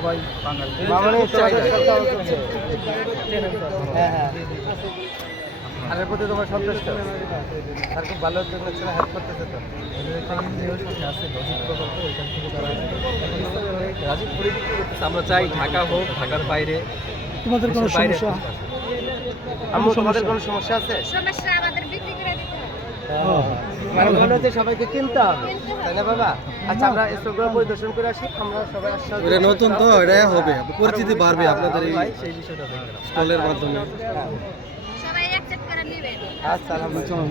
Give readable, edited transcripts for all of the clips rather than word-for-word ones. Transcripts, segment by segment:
সবাই বাঙালি। আর এর প্রতি তোমার সন্তুষ্ট? আর খুব ভালো জন্য ছেলে হেল্প করতেছে তো। রাজীবপুরে বিক্রি করতেছে। আমরা চাই ঢাকা হোক, ঢাকার বাইরে। তোমাদের কোনো সমস্যা? তোমাদের কোনো সমস্যা আছে? সমস্যা আমাদের বিক্রি করে দিতে মানে মনে হচ্ছে সবাইকে কিনতে হবে, তাই না বাবা? আচ্ছা, আমরা স্টলগুলো পরিদর্শন করে আসি। আমরা সবাই আসছি, এটা নতুন তো, এটা হবে, পরিচিতি বাড়বে আপনাদের এই সেই বিষয়টা দেখবেন। স্টলের মাধ্যমে। সবাই অ্যাকসেপ্ট করে নেবেন। আচ্ছা আলহামদুলিল্লাহ।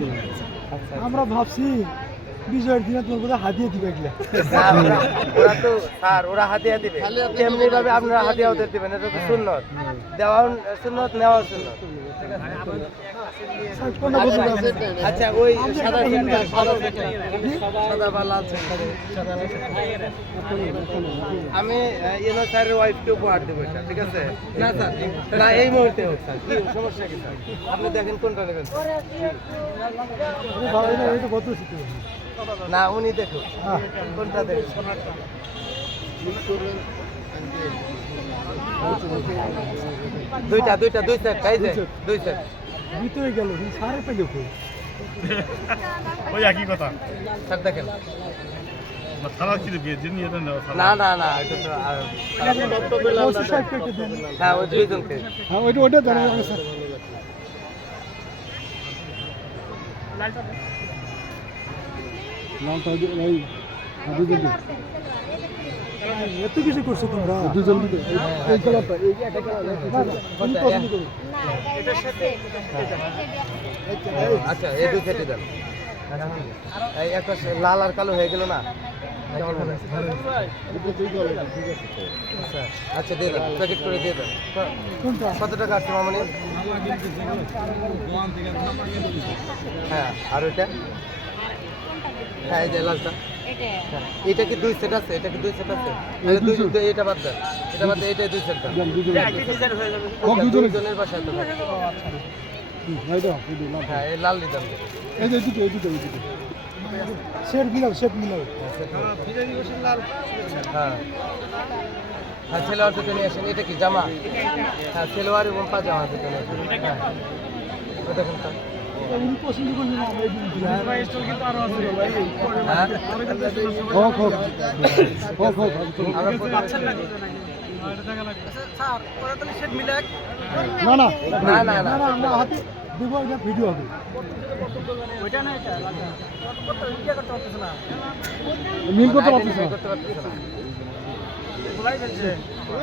আচ্ছা, আমরা ভাবছি বিজয়ের দিনে তোমার বোধহয় হাতিয়ে দিবে এগুলা। না, ওরা তো স্যার, ওরা হাদিয়া দিবে, তেমনি ভাবে আপনারা হাদিয়া ওদের দিবেন। এটা তো সুন্নত, দেওয়াও সুন্নত, নেওয়াও সুন্নত। আচ্ছা, ওই সাদা বা লাল আমি ইনো স্যারের ওয়াইফকে উপহার দেবো এটা, ঠিক আছে? না স্যার, না এই মুহূর্তে হোক স্যার, কি সমস্যা কি স্যার? আপনি দেখেন কোনটা নেবেন। না, উনি দেখুন কোনটা দেখুন। দুইটা দুইটা দুই সেট, তাই যে দুই সেট ভিতরে গেল সারে পেলে ওই একই কথা। স্যার দেখেন। সারা কি দেবে? যিনি এটা নেওয়া না না না, এটা তো না, ওই দুইজনকে। হ্যাঁ, ওইটা জানা যাবে স্যার। এত কিছু করছো তোমরা দুজন মিলে। এই কালারটা, এই একটা কালার আমি পছন্দ করি। আচ্ছা, এই দুই সেটই দেন। এই একটা লাল আর কালো হয়ে গেল না? আচ্ছা আচ্ছা, দিয়ে দেন, প্যাকেট করে দিয়ে দেন। কত টাকা আসছে মামনি? হ্যাঁ, আর ওইটা? হ্যাঁ, এই যে লালটা। হ্যাঁ, এটা কি দুই সেট আছে? এটা কি দুই সেট আছে? তাহলে এটা বাদ দেন, এটা বাদ দেন, এটাই দুই সেট দেন। দুজনের বাসায় তো থাকে। হ্যাঁ, এই লাল দিতাম। এই যে দুটো শেড মিলাও, শেড মিলাও। হ্যাঁ হ্যাঁ, সেলোয়ার দুটো নিয়ে আসেন। এটা কি জামা? হ্যাঁ, সেলোয়ার এবং পাজামা দুটো নিয়ে আসেন। হ্যাঁ, ওই দেখুন তো। উনি পছন্দ করলেন না, আমরা এই দিন দিলাম। হ্যাঁ, আমরা পাচ্ছেন না। না না না না না, আমরা হাতে দেবো, এটা ভিডিও হবে। মিল করতে পারছিস না। করতে পারতেছে না।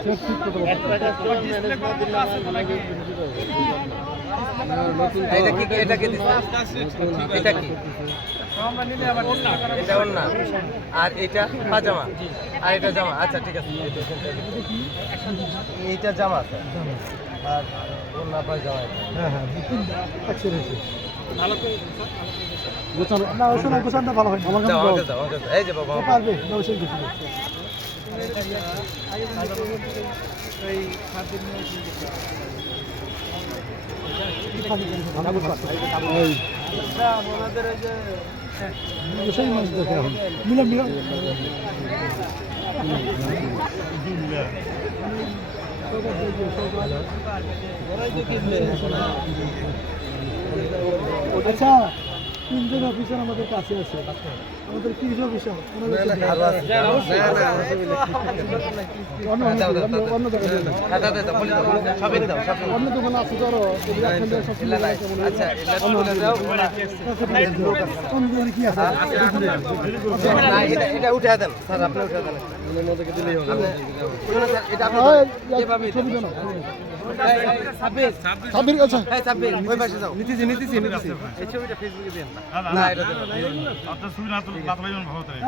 সেট ঠিক করতে পারছিস এটা কি, এটা কি দিচ্ছে? এটা কি? এটা ওড়না, আর এটা পাজামা, আর এটা জামা। আচ্ছা ঠিক আছে, এইটা জামা স্যার, আর ওড়না পাজামা। হ্যাঁ হ্যাঁ, একসাথে ভালো করে গোছানো না, ওখানে গোছানোটা ভালো হয় না। আমার দাও, কাছে আমাকে দাও, আমাকে দাও। এই যে বাবা, আমাকে পারবে না, ওই সেই গোছানো। সেই মাছ দেখে এখন মিলা মিলা আচ্ছা, তিনজন অফিসার আমাদের কাছে আছে। আমাদের কি অফিসার অন্য দোকানে আছে ধরো, কি আছে? এটা উঠে দেন স্যার, আপনি উঠে দেন। ছবি দেন সাব্বির। আচ্ছা ওই পাশে যাও। নিতেছি। এই ছবিটা ফেসবুকে দেন না। না, না, এটা দেন। আপনার ছবি না তুলে লাতালাই যেমন ভালো তাই।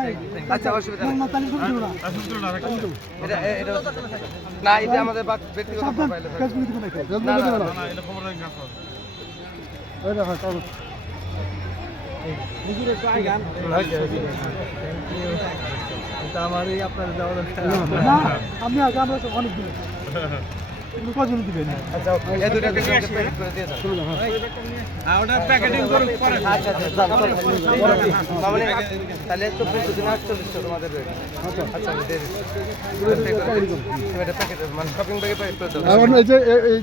আচ্ছা, অসুবিধা নেই। না, তাহলে ছবি দেবো না। আসুন তুলে না রাখেন। এটা না, এটা আমাদের ব্যক্তিগত প্রোফাইলে থাকে। ফেসবুকে দিবেন নাকি? না, না, না না, এটা খবর রাখেন গাছ আছে। ওই দেখো চলো। আমার এই আপনার যাওয়ার না, আমি আগে আমরা অনেক দিন এগুলো কজন দিবেন? আচ্ছা ওকে, এই দুটাকে প্যাকেট করে দিয়ে দাও। আচ্ছা আচ্ছা যান, চলো। মামনি, তাহলে তো প্রতিদিন 48 তোমাদের rate। আচ্ছা আমি দিয়ে দিচ্ছি। তুমি এটা প্যাকেট মানে শপিং ব্যাগে প্যাকেট করে দাও। এখন এই যে এই